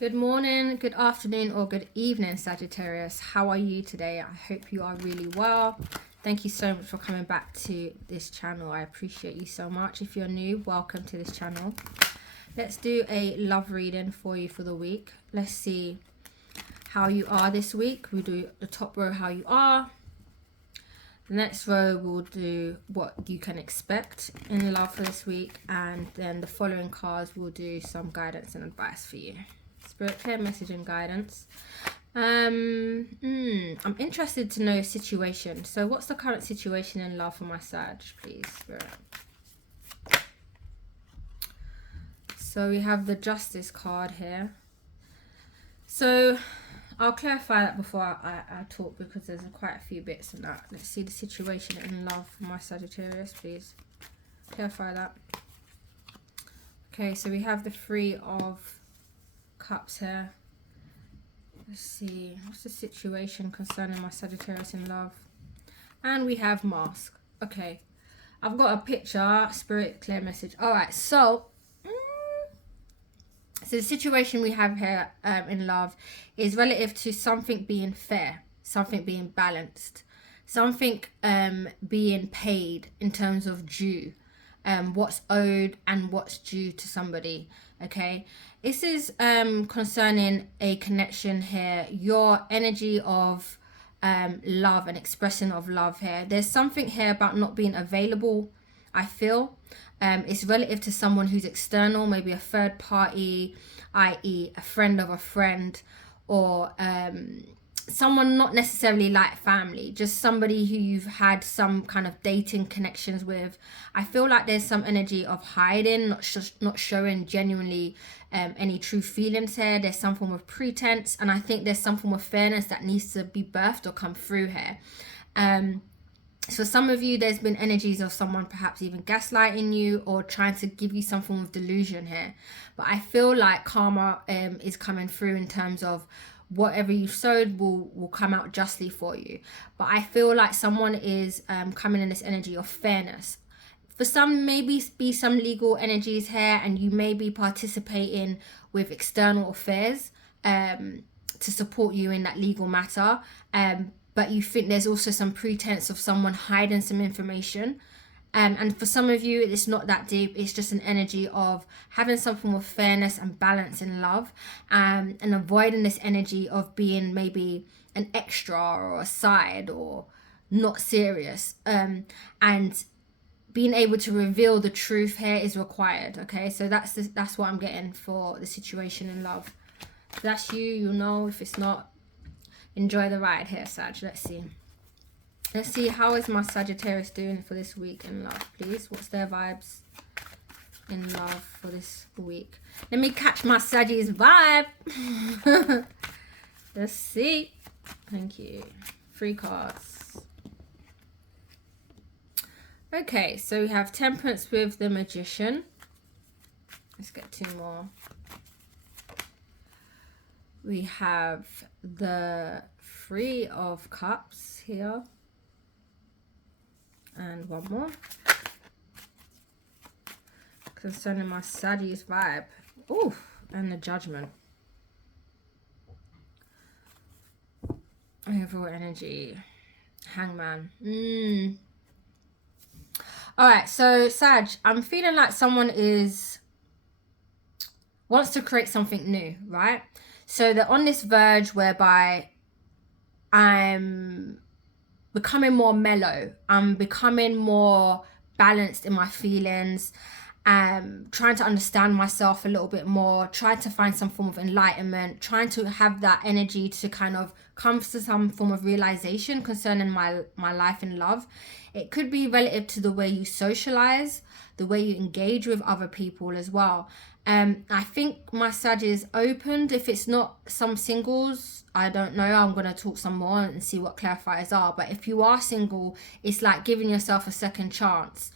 Good morning, good afternoon, or good evening, Sagittarius. How are you today? I hope you are really well. Thank you so much for coming back to this channel. I appreciate you so much. If you're new, welcome to this channel. Let's do a love reading for you for the week. Let's see how you are this week. We'll do the top row, how you are. The next row, we'll do what you can expect in love for this week. And then the following cards, we'll do some guidance and advice for you. Spirit, clear message and guidance. I'm interested to know situation. So what's the current situation in love for my Sag, please, Spirit? So we have the Justice card here. So I'll clarify that before I talk, because there's quite a few bits in that. Let's see the situation in love for my Sagittarius, please. Clarify that. Okay, so we have the Three of Cups here. Let's see, what's the situation concerning my Sagittarius in love? And we have Mask. Okay, I've got a picture. Spirit, clear message. All right, so the situation we have here in love is relative to something being fair, something being balanced, something being paid in terms of due, what's owed and what's due to somebody. Okay, this is concerning a connection here, your energy of love and expression of love here. There's something here about not being available, I feel. It's relative to someone who's external, maybe a third party, i.e. a friend of a friend, or someone not necessarily like family, just somebody who you've had some kind of dating connections with. I feel like there's some energy of hiding, not showing genuinely any true feelings here. There's some form of pretense, and I think there's some form of fairness that needs to be birthed or come through here. So some of you, there's been energies of someone perhaps even gaslighting you or trying to give you some form of delusion here. But I feel like karma is coming through in terms of whatever you sowed will come out justly for you. But I feel like someone is coming in this energy of fairness. For some, maybe be some legal energies here, and you may be participating with external affairs to support you in that legal matter. But you think there's also some pretense of someone hiding some information. And for some of you, it's not that deep. It's just an energy of having some form of fairness and balance in love, and avoiding this energy of being maybe an extra or a side or not serious. And being able to reveal the truth here is required. Okay, so that's what I'm getting for the situation in love. If that's you, you'll know. If it's not, enjoy the ride here, Sag. Let's see. Let's see, how is my Sagittarius doing for this week in love, please? What's their vibes in love for this week? Let me catch my Sagi's vibe. Let's see. Thank you. 3 cards. Okay, so we have Temperance with the Magician. Let's get 2 more. We have the Three of Cups here. And 1 more. Concerning my Sagi's vibe. Ooh, and the Judgment. Overall energy. Hangman. Alright, so Sag, I'm feeling like someone wants to create something new, right? So they're on this verge whereby I'm becoming more mellow. I'm becoming more balanced in my feelings. Trying to understand myself a little bit more. Trying to find some form of enlightenment. Trying to have that energy to kind of come to some form of realization concerning my life in love. It could be relative to the way you socialize, the way you engage with other people as well. I think my Sag is opened. If it's not some singles, I don't know. I'm going to talk some more and see what clarifiers are. But if you are single, it's like giving yourself a second chance,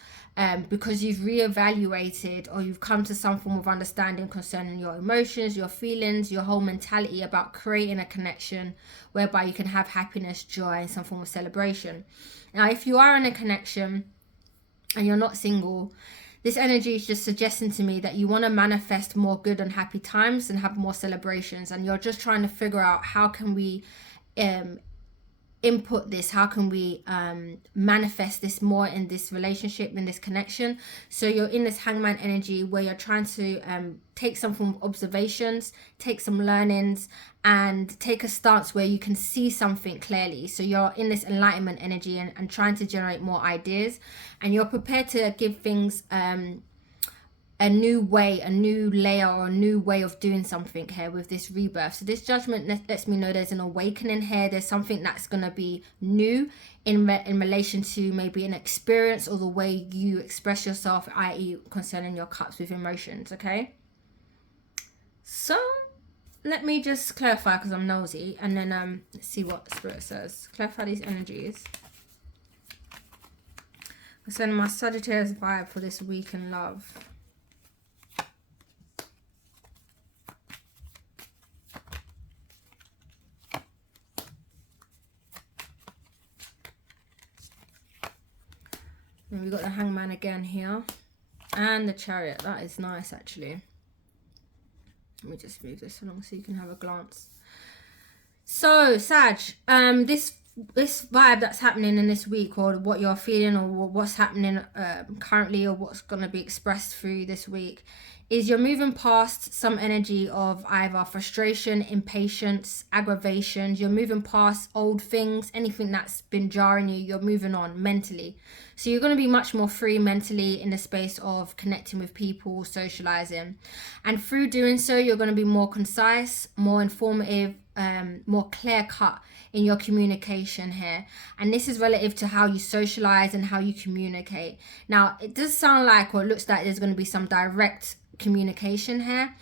because you've reevaluated or you've come to some form of understanding concerning your emotions, your feelings, your whole mentality about creating a connection whereby you can have happiness, joy, and some form of celebration. Now, if you are in a connection and you're not single, this energy is just suggesting to me that you want to manifest more good and happy times and have more celebrations, and you're just trying to figure out how can we input this, how can we manifest this more in this relationship, in this connection. So you're in this hangman energy where you're trying to take some form of observations, take some learnings, and take a stance where you can see something clearly. So you're in this enlightenment energy and trying to generate more ideas, and you're prepared to give things a new way, a new layer, or a new way of doing something here with this rebirth. So this judgment lets me know there's an awakening here. There's something that's going to be new in relation to maybe an experience or the way you express yourself, i.e. concerning your cups with emotions, okay? So let me just clarify, because I'm nosy, and then let's see what Spirit says. Clarify these energies. I'm sending my Sagittarius vibe for this week in love. And we got the Hangman again here, and the Chariot. That is nice, actually. Let me just move this along so you can have a glance. So Sag, this vibe that's happening in this week, or what you're feeling, or what's happening currently, or what's going to be expressed through this week, is you're moving past some energy of either frustration, impatience, aggravation. You're moving past old things, anything that's been jarring you. You're moving on mentally. So you're going to be much more free mentally in the space of connecting with people, socializing. And through doing so, you're going to be more concise, more informative, more clear-cut in your communication here. And this is relative to how you socialize and how you communicate. Now, it does sound like, or it looks like, there's going to be some direct communication here.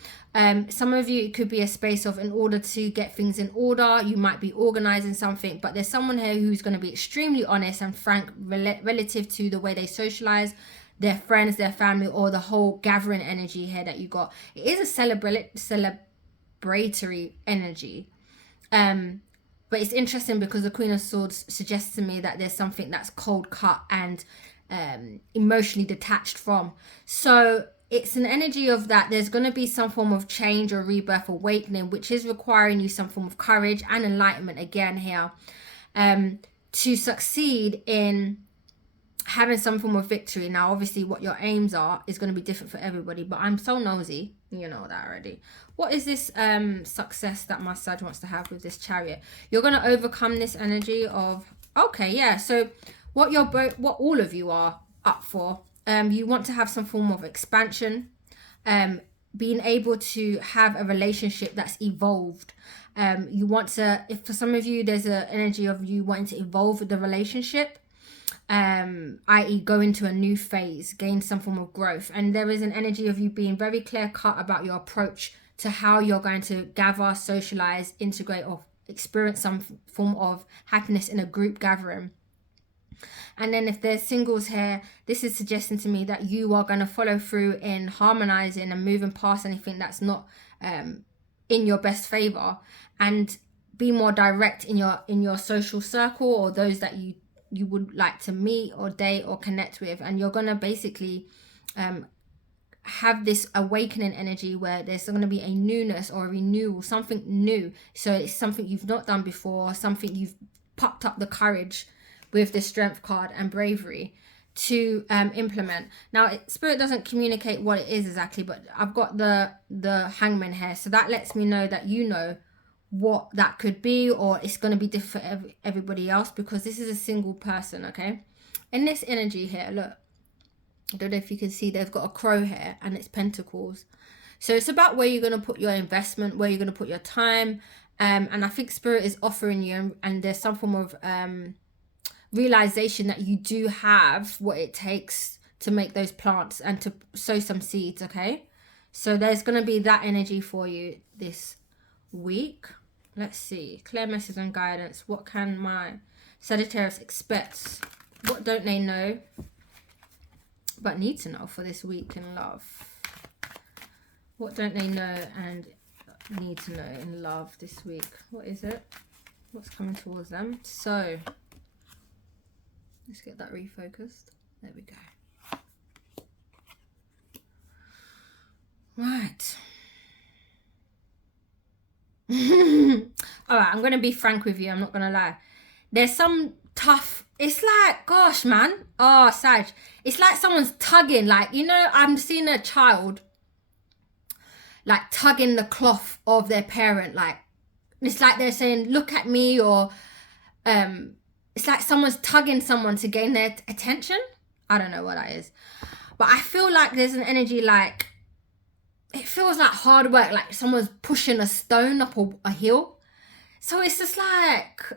Some of you, it could be a space of, in order to get things in order, you might be organizing something, but there's someone here who's going to be extremely honest and frank relative to the way they socialize, their friends, their family, or the whole gathering energy here that you got. It is a celebratory energy. But it's interesting because the Queen of Swords suggests to me that there's something that's cold cut and emotionally detached from. So it's an energy of that there's going to be some form of change or rebirth, awakening, which is requiring you some form of courage and enlightenment again here, to succeed in having some form of victory. Now, obviously, what your aims are is going to be different for everybody, but I'm so nosy, you know that already. What is this success that my Sag wants to have with this Chariot? You're going to overcome this energy of, okay, yeah, so what all of you are up for, you want to have some form of expansion, being able to have a relationship that's evolved. You want to, if for some of you there's an energy of you wanting to evolve the relationship, i.e. go into a new phase, gain some form of growth. And there is an energy of you being very clear cut about your approach to how you're going to gather, socialize, integrate, or experience some form of happiness in a group gathering. And then if there's singles here, this is suggesting to me that you are going to follow through in harmonizing and moving past anything that's not in your best favor, and be more direct in your social circle, or those that you would like to meet or date or connect with. And you're going to basically have this awakening energy where there's going to be a newness or a renewal, something new. So it's something you've not done before, something you've popped up the courage with the strength card and bravery to implement. Now, Spirit doesn't communicate what it is exactly, but I've got the Hangman here, so that lets me know that you know what that could be, or it's going to be different for everybody else, because this is a single person. Okay, in this energy here, look, I don't know if you can see, they've got a crow here and it's pentacles. So it's about where you're going to put your investment, where you're going to put your time, and I think Spirit is offering you, and there's some form of realization that you do have what it takes to make those plants and to sow some seeds. Okay, so there's going to be that energy for you this week. Let's see, clear message and guidance. What can my Sagittarius expect? What don't they know but need to know for this week in love? What don't they know and need to know in love this week? What is it? What's coming towards them? So let's get that refocused. There we go. Right. All right, I'm going to be frank with you. I'm not going to lie. There's some tough, it's like, gosh, man. Oh, Sag. It's like someone's tugging. Like, you know, I'm seeing a child like tugging the cloth of their parent. Like, it's like they're saying, look at me, or it's like someone's tugging someone to gain their attention. I don't know what that is. But I feel like there's an energy like, it feels like hard work, like someone's pushing a stone up a hill. So it's just like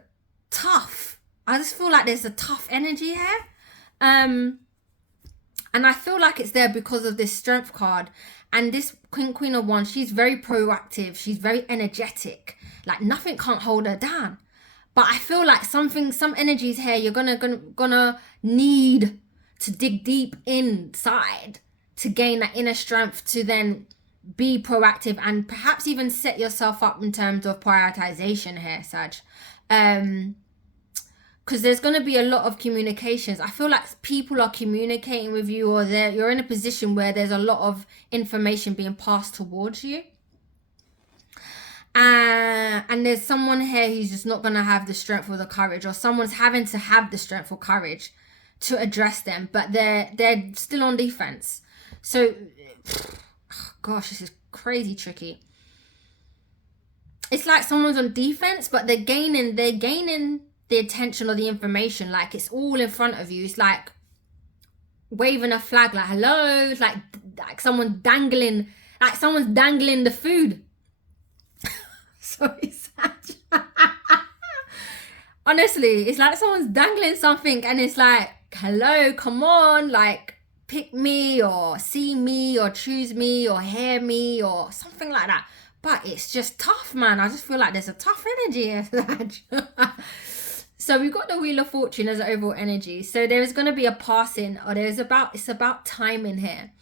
tough. I just feel like there's a tough energy here. And I feel like it's there because of this strength card. And this Queen of Wands, she's very proactive. She's very energetic. Like nothing can't hold her down. But I feel like some energies here, you're gonna need to dig deep inside to gain that inner strength to then be proactive and perhaps even set yourself up in terms of prioritization here, Sag. Because there's going to be a lot of communications. I feel like people are communicating with you, or you're in a position where there's a lot of information being passed towards you. And there's someone here who's just not going to have the strength or the courage, or someone's having to have the strength or courage to address them, but they're still on defense. So, gosh, this is crazy tricky. It's like someone's on defense, but they're gaining the attention or the information. Like it's all in front of you. It's like waving a flag, like hello. It's like someone's dangling the food. Sorry, Sag. Honestly, it's like someone's dangling something, and it's like, hello, come on, like pick me, or see me, or choose me, or hear me, or something like that. But it's just tough, man. I just feel like there's a tough energy here. So we've got the Wheel of Fortune as an overall energy. So there's going to be a passing, or it's about timing here.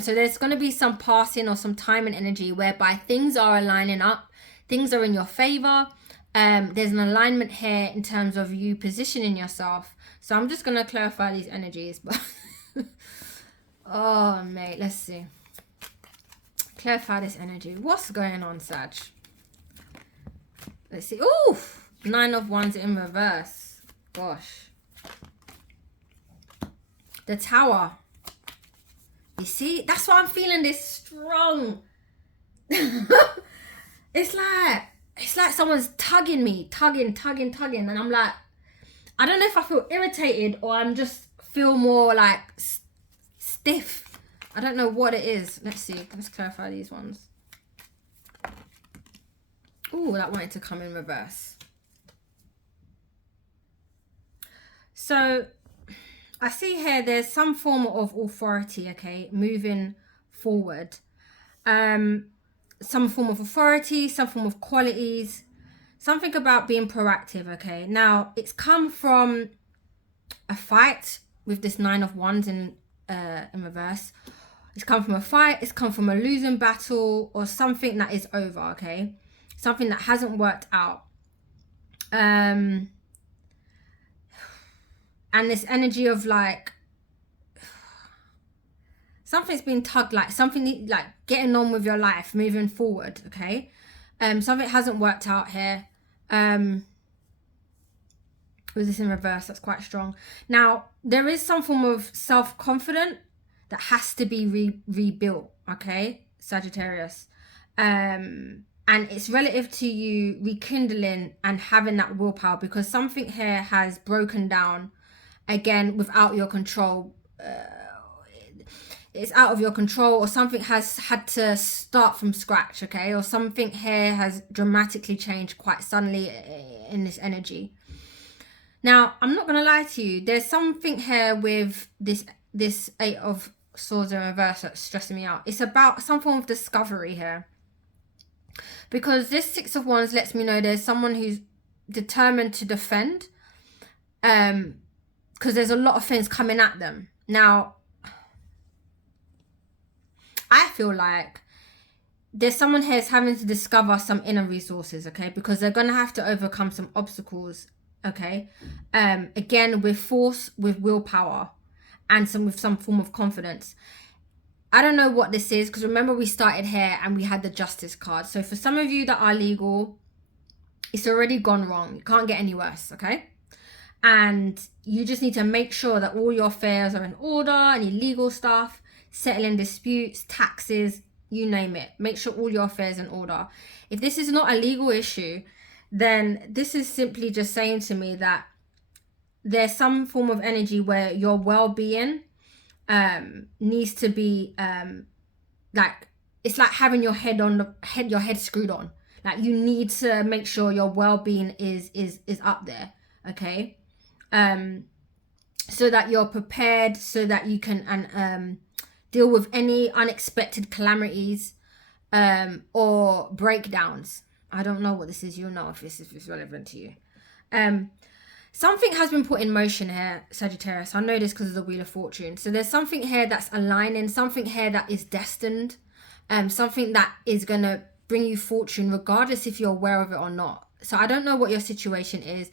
So there's going to be some passing or some timing energy whereby things are aligning up, things are in your favor. There's an alignment here in terms of you positioning yourself. So I'm just going to clarify these energies. But oh, mate, let's see. Clarify this energy. What's going on, Sag? Let's see. Ooh, 9 of Wands in reverse. Gosh. The Tower. You see? That's why I'm feeling this strong. It's like someone's tugging me. Tugging. And I'm like, I don't know if I feel irritated or I'm just feel more like stiff. I don't know what it is. Let's see. Let's clarify these ones. Ooh, that wanted to come in reverse. So I see here there's some form of authority, okay, moving forward. Some form of authority, some form of qualities, something about being proactive, okay. Now, it's come from a fight with this 9 of Wands in reverse. It's come from a fight, it's come from a losing battle, or something that is over, okay? Something that hasn't worked out. And this energy of like, something's been tugged, like something like getting on with your life, moving forward, okay? Something hasn't worked out here. With this in reverse, that's quite strong. Now, there is some form of self-confidence that has to be rebuilt, okay, Sagittarius. And it's relative to you rekindling and having that willpower, because something here has broken down, again, without your control. It's out of your control, or something has had to start from scratch, okay? Or something here has dramatically changed quite suddenly in this energy. Now, I'm not going to lie to you. There's something here with this 8 of Swords in reverse that's stressing me out. It's about some form of discovery here. Because this 6 of Wands lets me know there's someone who's determined to defend. Because there's a lot of things coming at them. Now, I feel like there's someone here is having to discover some inner resources, okay? Because they're going to have to overcome some obstacles, okay? Again, with force, with willpower, and with some form of confidence. I don't know what this is, because remember we started here and we had the justice card. So for some of you that are legal, it's already gone wrong. It can't get any worse, okay? And you just need to make sure that all your affairs are in order, any legal stuff, settling disputes, taxes, you name it. Make sure all your affairs are in order. If this is not a legal issue, then this is simply just saying to me that there's some form of energy where your well-being needs to be like, it's like having your head screwed on. Like, you need to make sure your well-being is up there, okay? So that you're prepared, so that you can deal with any unexpected calamities or breakdowns. I don't know what this is. You'll know if it's relevant to you. Something has been put in motion here, Sagittarius. I know this because of the Wheel of Fortune. So there's something here that's aligning, something here that is destined, something that is going to bring you fortune regardless if you're aware of it or not. So I don't know what your situation is.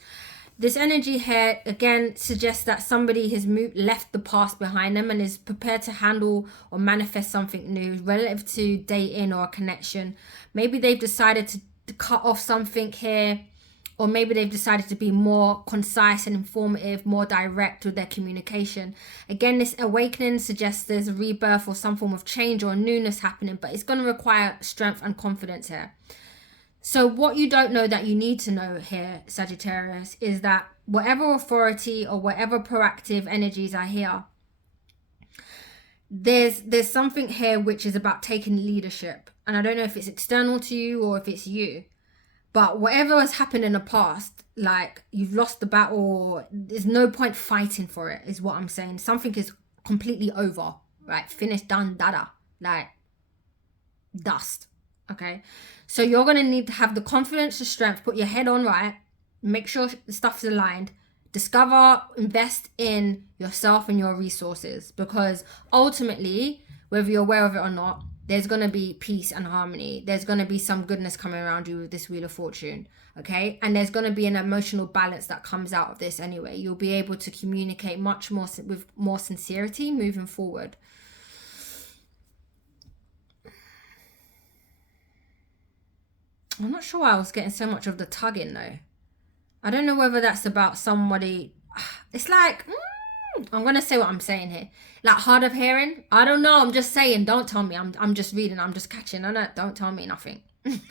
This energy here, again, suggests that somebody has left the past behind them and is prepared to handle or manifest something new relative to dating or a connection. Maybe they've decided to cut off something here, or maybe they've decided to be more concise and informative, more direct with their communication. Again, this awakening suggests there's a rebirth or some form of change or newness happening, but it's going to require strength and confidence here. So what you don't know that you need to know here, Sagittarius, is that whatever authority or whatever proactive energies are here, there's something here which is about taking leadership. And I don't know if it's external to you or if it's you, but whatever has happened in the past, like, you've lost the battle, there's no point fighting for it, is what I'm saying. Something is completely over, right? Finished, done, dada, like dust. Okay, so you're going to need to have the confidence, the strength, put your head on right, make sure the stuff's aligned, discover, invest in yourself and your resources, because ultimately, whether you're aware of it or not, there's going to be peace and harmony. There's going to be some goodness coming around you with this Wheel of Fortune, okay? And there's going to be an emotional balance that comes out of this anyway. You'll be able to communicate much more with more sincerity moving forward. I'm not sure why I was getting so much of the tugging though. I don't know whether that's about somebody. It's like, I'm going to say what I'm saying here. Like, hard of hearing. I don't know. I'm just saying. Don't tell me. I'm just reading. I'm just catching. No, don't tell me nothing.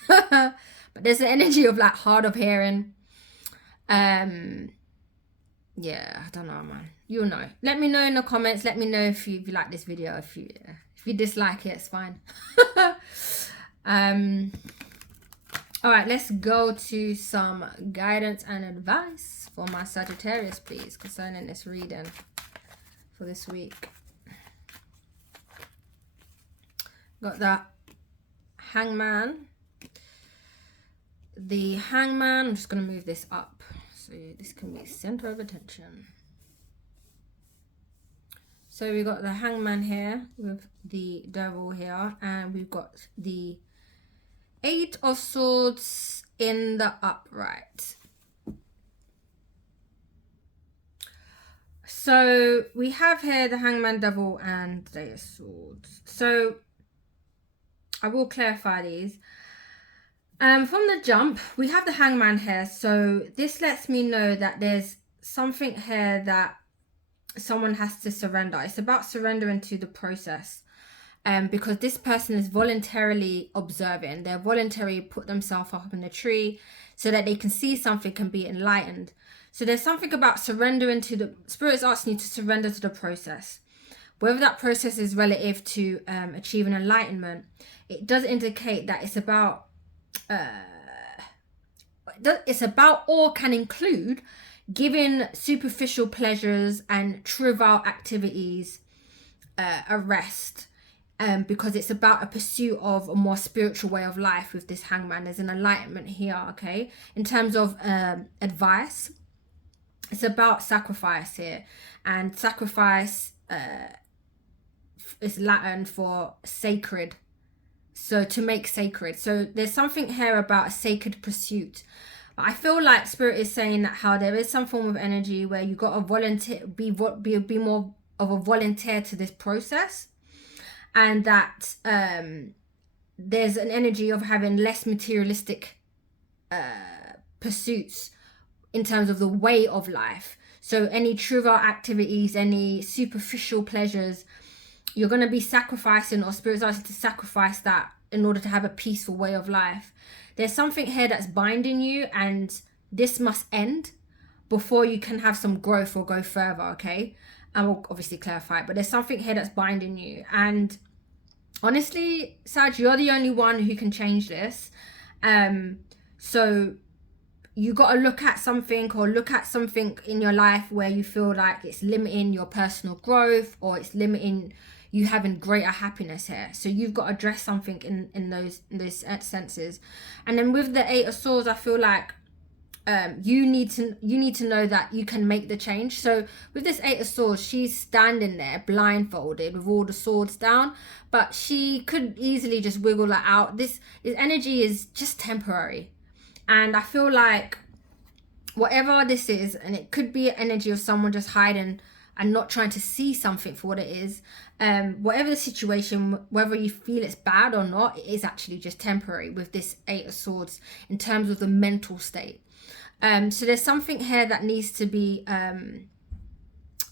But there's the energy of like hard of hearing. Yeah, I don't know, man. You'll know. Let me know in the comments. Let me know if you like this video. If you dislike it, it's fine. All right, let's go to some guidance and advice for my Sagittarius, please, concerning this reading for this week. Got the Hangman. The Hangman, I'm just going to move this up so this can be center of attention. So we got the Hangman here with the Devil here, and we've got the Eight of Swords in the upright. So we have here the Hangman, Devil, and the Eight of Swords. So I will clarify these. From the jump, we have the Hangman here. So this lets me know that there's something here that someone has to surrender. It's about surrendering to the process. Because this person is voluntarily observing. They're voluntarily put themselves up in the tree so that they can see something and be enlightened. So there's something about surrendering to the Spirit's asking you to surrender to the process. Whether that process is relative to achieving enlightenment, it does indicate that it's about or can include giving superficial pleasures and trivial activities a rest. Because it's about a pursuit of a more spiritual way of life with this Hangman. There's an enlightenment here, okay? In terms of advice, it's about sacrifice here. And sacrifice is Latin for sacred. So to make sacred. So there's something here about a sacred pursuit. But I feel like Spirit is saying that how there is some form of energy where you got to volunteer, be more of a volunteer to this process. and that there's an energy of having less materialistic pursuits in terms of the way of life. So any trivial activities, any superficial pleasures, you're going to be sacrificing, or spirit's asking to sacrifice that in order to have a peaceful way of life. There's something here that's binding you, and this must end before you can have some growth or go further, okay? And we'll obviously clarify it, but there's something here that's binding you. And honestly, Sag, you're the only one who can change this. So you got to look at something in your life where you feel like it's limiting your personal growth, or it's limiting you having greater happiness here. So you've got to address something in those senses. And then with the Eight of Swords, I feel like you need to know that you can make the change. So with this Eight of Swords, she's standing there blindfolded with all the swords down, but she could easily just wiggle that out. This energy is just temporary. And I feel like whatever this is, and it could be an energy of someone just hiding and not trying to see something for what it is, whatever the situation, whether you feel it's bad or not, it is actually just temporary with this Eight of Swords in terms of the mental state. So there's something here that needs to be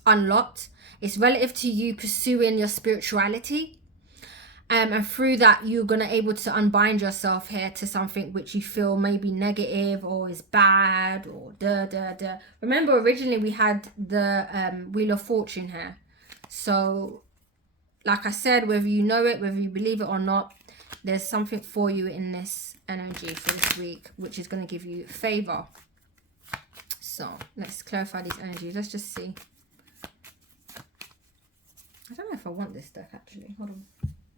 unlocked. It's relative to you pursuing your spirituality. And through that, you're going to able to unbind yourself here to something which you feel maybe negative or is bad or Remember, originally we had the Wheel of Fortune here. So, like I said, whether you know it, whether you believe it or not, there's something for you in this energy for this week, which is going to give you favor. So, let's clarify these energies. Let's just see. I don't know if I want this deck, actually. Hold on.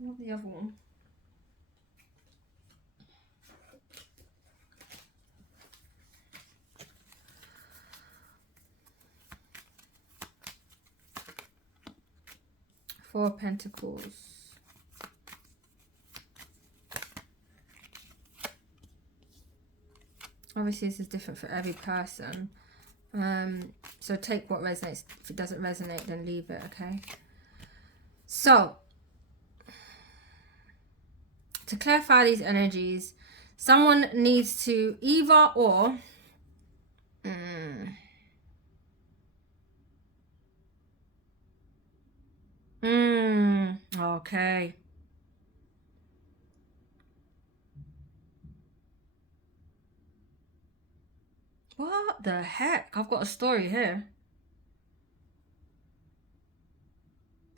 Not the other one. Four of Pentacles. Obviously, this is different for every person. So take what resonates. If it doesn't resonate, then leave it, okay? So, to clarify these energies, someone needs to either or okay. What the heck? I've got a story here.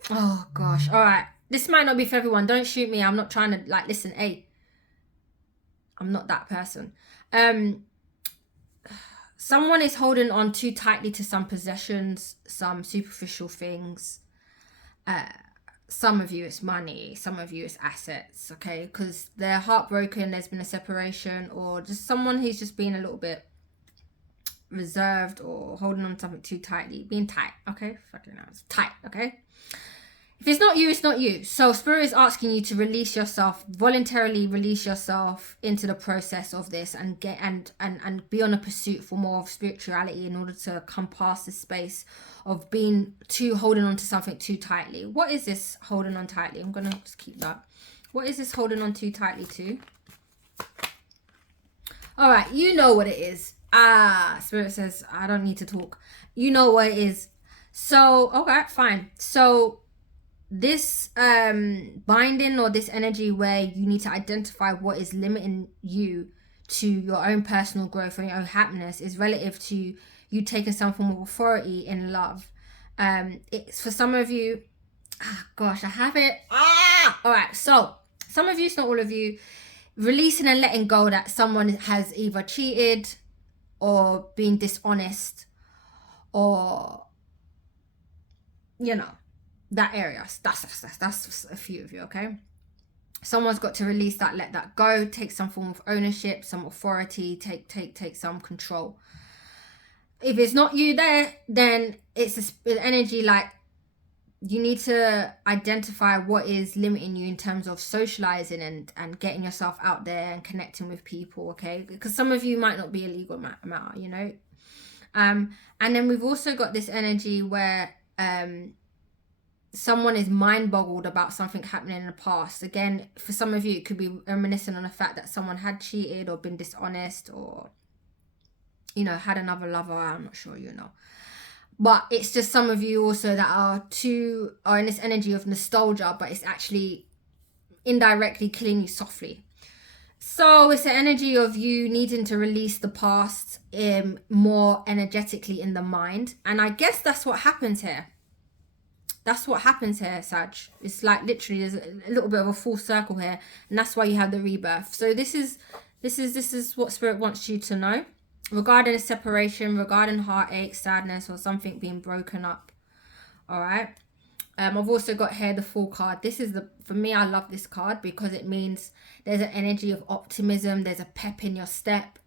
Oh gosh. All right. This might not be for everyone. Don't shoot me. I'm not trying to like listen. Hey, I'm not that person. Someone is holding on too tightly to some possessions, some superficial things. Some of you it's money, some of you it's assets, okay? Because they're heartbroken, there's been a separation, or just someone who's just been a little bit reserved or holding on to something too tightly, being tight, okay? Fucking hell, it's tight, okay? If it's not you, it's not you. So Spirit is asking you to release yourself, voluntarily release yourself into the process of this and get and be on a pursuit for more of spirituality in order to come past this space of being holding on to something too tightly. What is this holding on tightly? I'm gonna just keep that. What is this holding on too tightly to? All right, you know what it is. Spirit says I don't need to talk. You know what it is. So okay, fine. So this binding or this energy where you need to identify what is limiting you to your own personal growth or your own happiness is relative to you taking some form of authority in love. It's for some of you, gosh, I have it. All right, so some of you, it's not all of you, releasing and letting go that someone has either cheated or been dishonest or, you know, that area. That's a few of you, okay? Someone's got to release that, let that go, take some form of ownership, some authority, take some control. If it's not you there, then it's an energy like you need to identify what is limiting you in terms of socializing and getting yourself out there and connecting with people, okay? Because some of you might not be a legal matter, you know? And then we've also got this energy where someone is mind boggled about something happening in the past. Again, for some of you, it could be reminiscent on the fact that someone had cheated or been dishonest, or, you know, had another lover. I'm not sure, you know. But it's just some of you also that are in this energy of nostalgia, but it's actually indirectly killing you softly. So it's the energy of you needing to release the past more energetically in the mind. And I guess that's what happens here. That's what happens here, Sag. It's like literally there's a little bit of a full circle here, and that's why you have the rebirth. So this is what Spirit wants you to know regarding a separation, regarding heartache, sadness, or something being broken up. All right. I've also got here the Fool card. This is for me, I love this card because it means there's an energy of optimism. There's a pep in your step.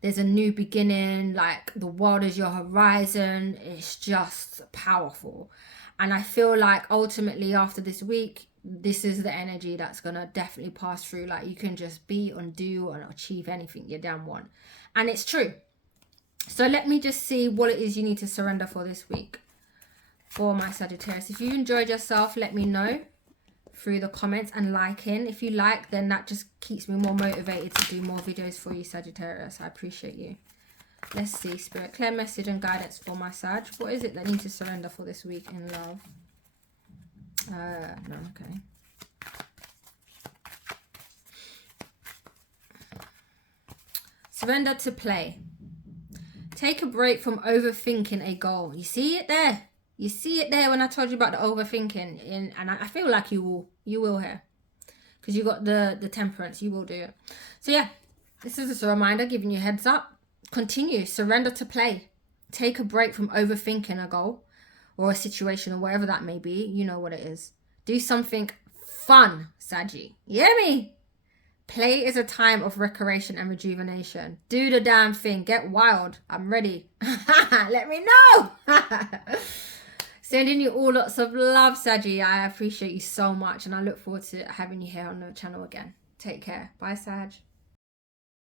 There's a new beginning. Like the world is your horizon. It's just powerful. And I feel like ultimately after this week, this is the energy that's going to definitely pass through. Like you can just be and do and achieve anything you damn want. And it's true. So let me just see what it is you need to surrender for this week. For my Sagittarius. If you enjoyed yourself, let me know through the comments and liking. If you like, then that just keeps me more motivated to do more videos for you, Sagittarius. I appreciate you. Let's see, Spirit. Clear message and guidance for my Sag. What is it that needs to surrender for this week in love? No, okay. Surrender to play. Take a break from overthinking a goal. You see it there? You see it there when I told you about the overthinking. And I feel like you will here. Because you got the temperance. You will do it. So yeah, this is just a reminder, giving you a heads up. Continue. Surrender to play. Take a break from overthinking a goal or a situation or whatever that may be. You know what it is. Do something fun, Saggy. You hear me? Play is a time of recreation and rejuvenation. Do the damn thing. Get wild. I'm ready. Let me know. Sending you all lots of love, Saggy. I appreciate you so much. And I look forward to having you here on the channel again. Take care. Bye, Sag.